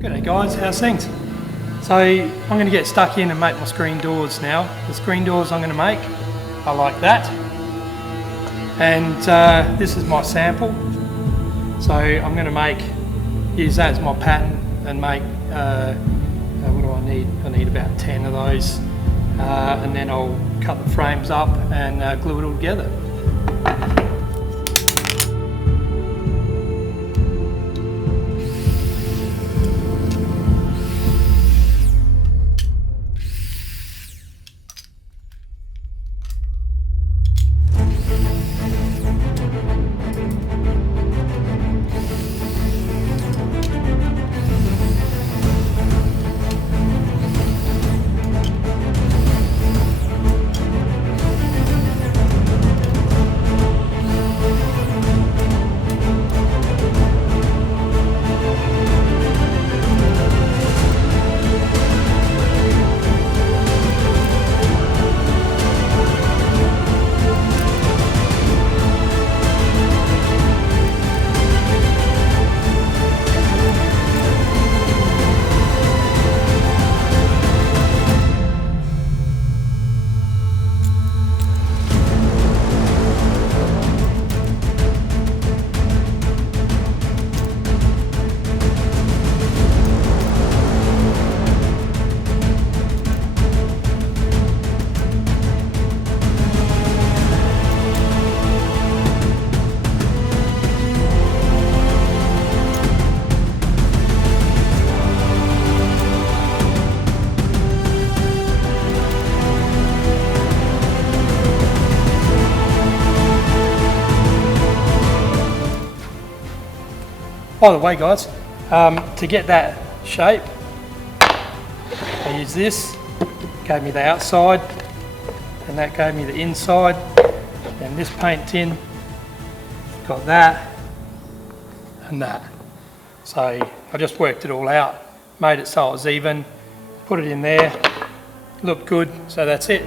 G'day guys, how's things? So I'm going to get stuck in and make my screen doors now. The screen doors I'm going to make are like that. And this is my sample. So I'm going to use that as my pattern and make, what do I need? I need about 10 of those. And then I'll cut the frames up and glue it all together. By the way guys, to get that shape, I use this, gave me the outside, and that gave me the inside, and this paint tin got that and that. So I just worked it all out, made it so it was even, put it in there, looked good, so that's it.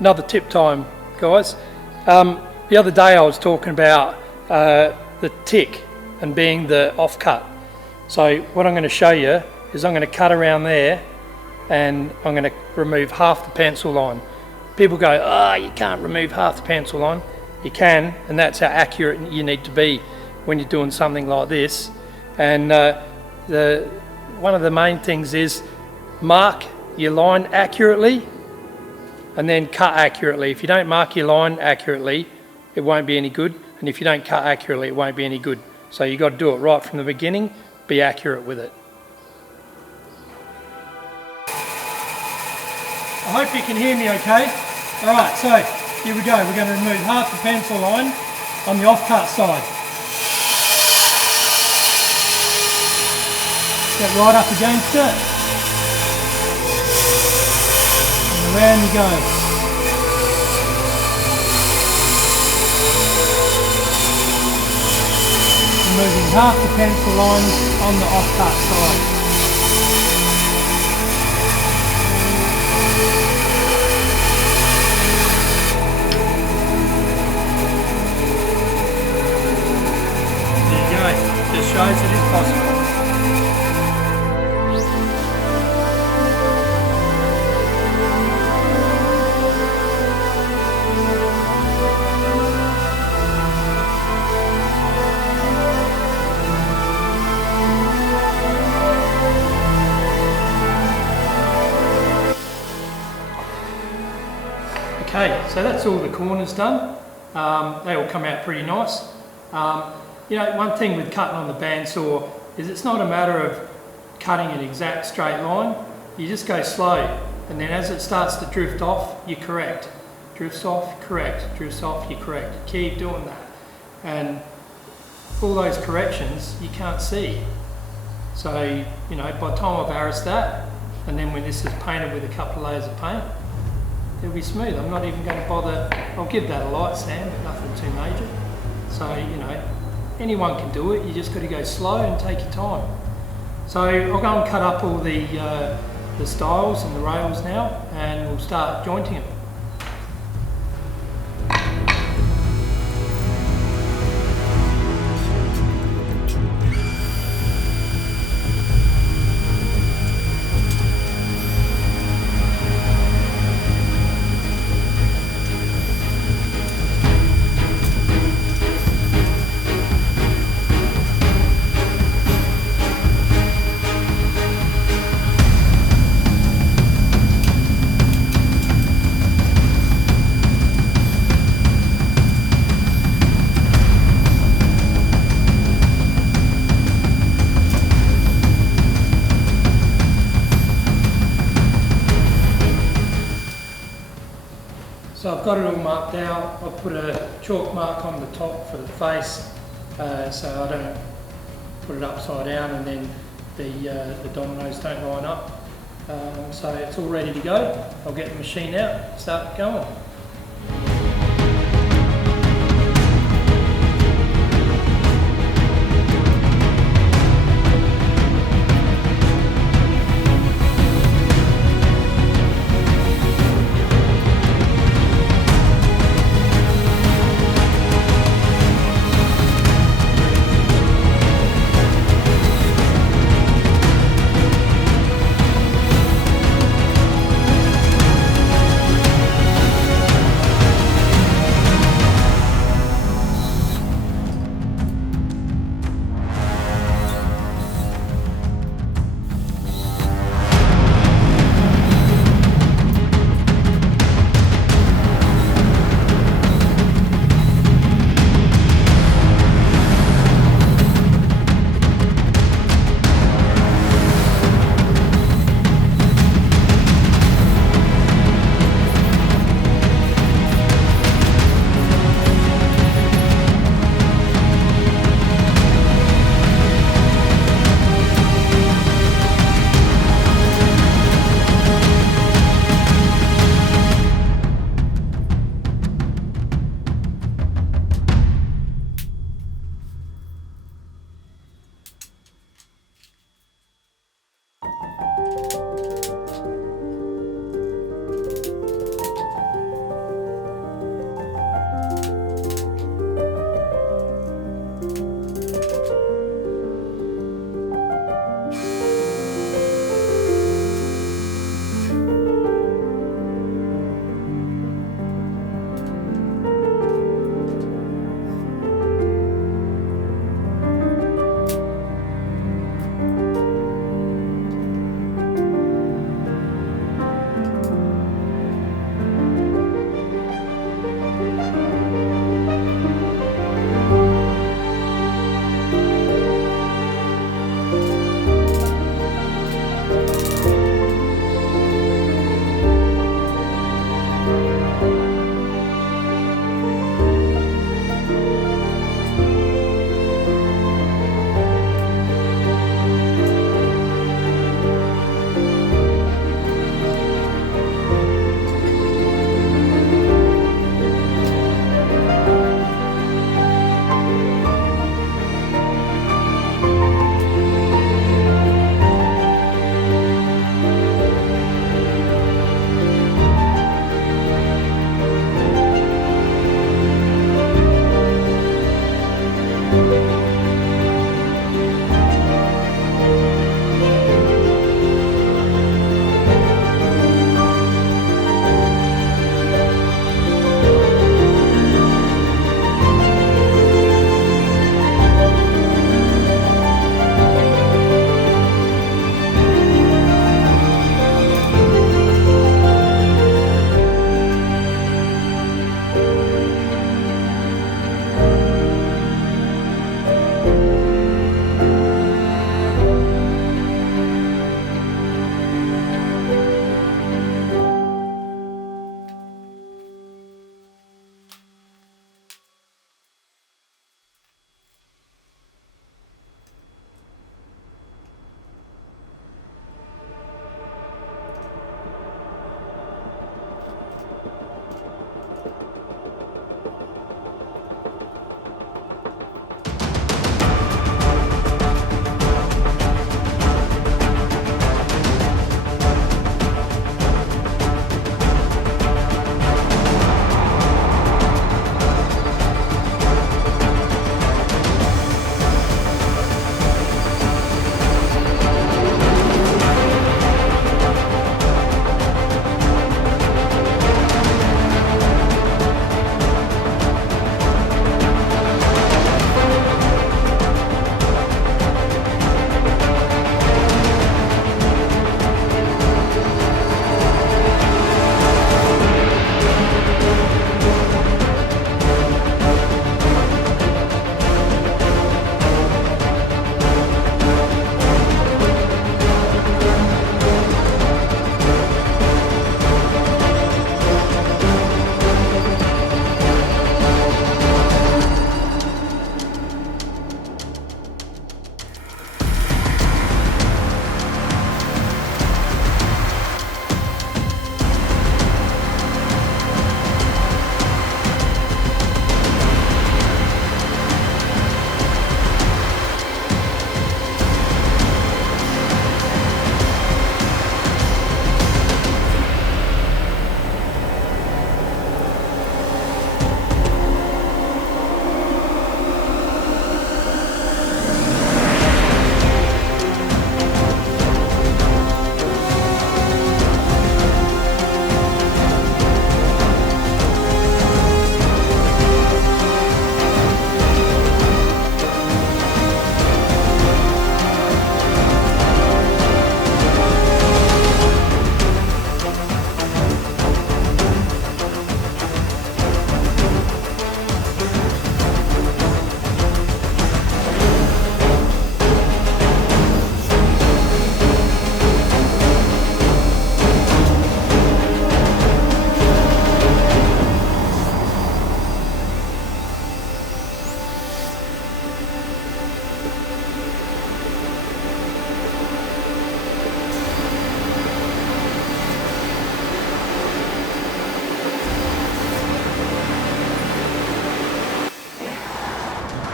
Another tip time, guys. The other day I was talking about the tick and being the offcut. So what I'm going to show you is I'm going to cut around there and I'm going to remove half the pencil line. People go, oh, you can't remove half the pencil line. You can, and that's how accurate you need to be when you're doing something like this. And one of the main things is mark your line accurately and then cut accurately. If you don't mark your line accurately, it won't be any good. And if you don't cut accurately, it won't be any good. So you've got to do it right from the beginning, be accurate with it. I hope you can hear me okay. All right, so here we go. We're going to remove half the pencil line on the off-cut side. Get right up against it. Around you go. Removing half the pencil lines on the off-cut side. There you go. Just shows it is possible. Okay, so that's all the corners done. They all come out pretty nice. You know, one thing with cutting on the bandsaw is it's not a matter of cutting an exact straight line. You just go slow. And then as it starts to drift off, you correct. Drifts off, correct. Drifts off, you correct. Keep doing that. And all those corrections you can't see. So, you know, by the time I've arrowed that, and then when this is painted with a couple of layers of paint, it'll be smooth. I'm not even going to bother. I'll give that a light sand, but nothing too major. So, you know, anyone can do it. You just got to go slow and take your time. So I'll go and cut up all the stiles and the rails now, and we'll start jointing them. So I've got it all marked out. I'll put a chalk mark on the top for the face, so I don't put it upside down and then the dominoes don't line up. So it's all ready to go. I'll get the machine out, start going.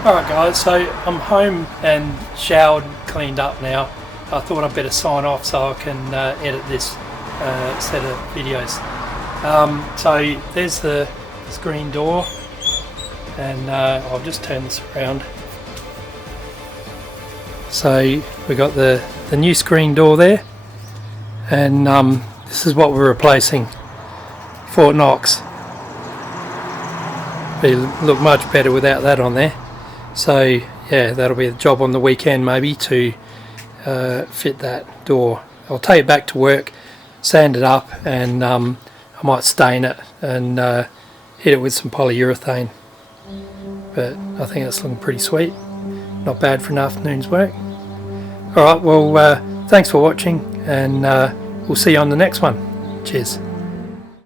Alright guys, so I'm home and showered, cleaned up now. I thought I'd better sign off so I can edit this set of videos. So there's the screen door, and I'll just turn this around. So we got the new screen door there, and this is what we're replacing. Fort Knox. It'll look much better without that on there. So yeah, that'll be a job on the weekend maybe to fit that door. I'll take it back to work, sand it up, and I might stain it and hit it with some polyurethane. But I think that's looking pretty sweet. Not bad for an afternoon's work. Alright, well thanks for watching, and we'll see you on the next one. Cheers.